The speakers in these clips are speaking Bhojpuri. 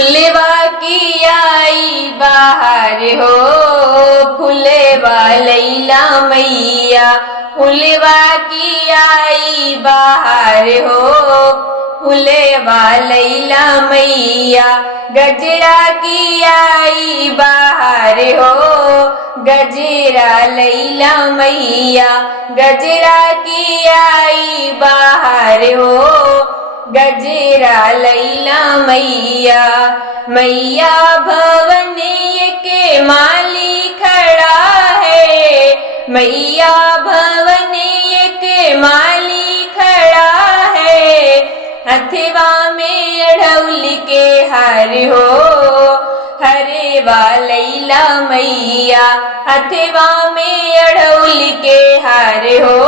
फुलवा की आई बाहर हो, फुलवा लैला मैया। फुलवा की आई बाहर हो, फुलवा लैला मैया। गजरा की आई बाहर हो, गजरा लैला मैया। गजरा की आई बाहर हो, गजरा लैला मैया। मैया भवन के माली खड़ा है, मैया भवन के माली खड़ा है। हथवा में अढ़ौल के हार हो, हरे वा लैला मैया। हथवा में अढ़ौल के हार हो,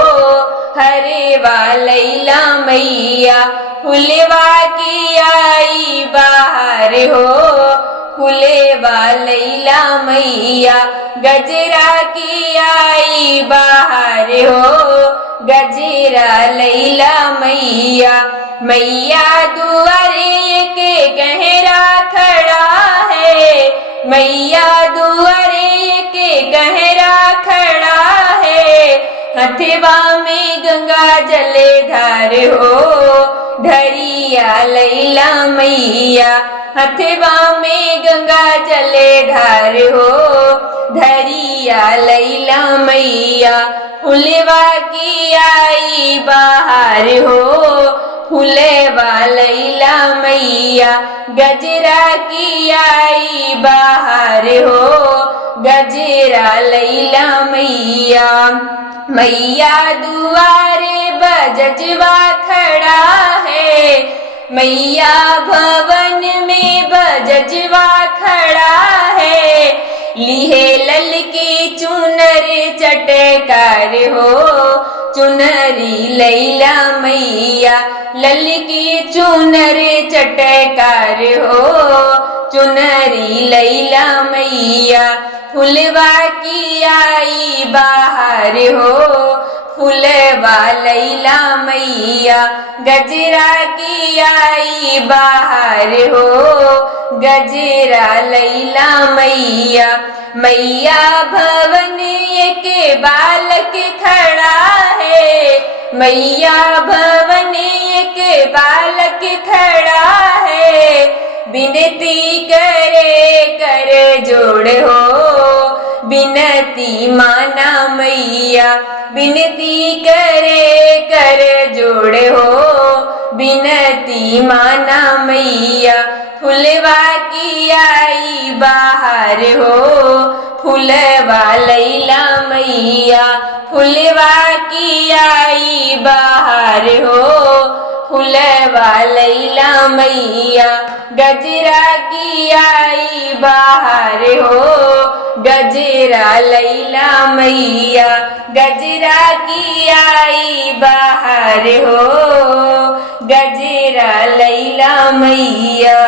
हरे वा लैला मैया। फुलवा की आई बाहर हो, फुलवा लैला मैया। गजरा की आई बाहर हो, गजरा लैला मैया। मैया दुआरे के गहरा खड़ा है, मैया दुआरे के गहरा खड़ा है। हथवा में गंगा जले धार हो, धरिया लैला मैया। हथवा में गंगा जले धार हो, धरिया लैला मैया। फुलवा की आई बाहर हो, फुलवा लैला मैया। गजरा की आई बाहर हो, गजरा लैला मैया। मैया दुआरे बजजवा खड़ा है, मैया भवन में बजजवा खड़ा है। लिहे लल की चुनर चटकार हो, चुनरी लैला मैया। लल की चुनर चटकार हो, चुनरी लैला मैया। फुलवा की आई बाहर हो, फुलवा लैला मैया। गजरा की आई बाहर हो, गजरा लैला मैया। मैया भवन के बालक खड़ा है, मैया भवन के बालक खड़ा है। विनती करे कर जोड़ हो, विनती माना मैया। विनती करे कर जोड़ हो, विनती माना मैया। फुलवा की आई बाहर हो, फुलवा लैला मैया। फुलवा की आई बाहर हो, फुलवा लैला मैया। गजरा की आई बाहर हो, गजरा लैला मैया। गजरा की आई बाहर हो, गजरा लैला मैया।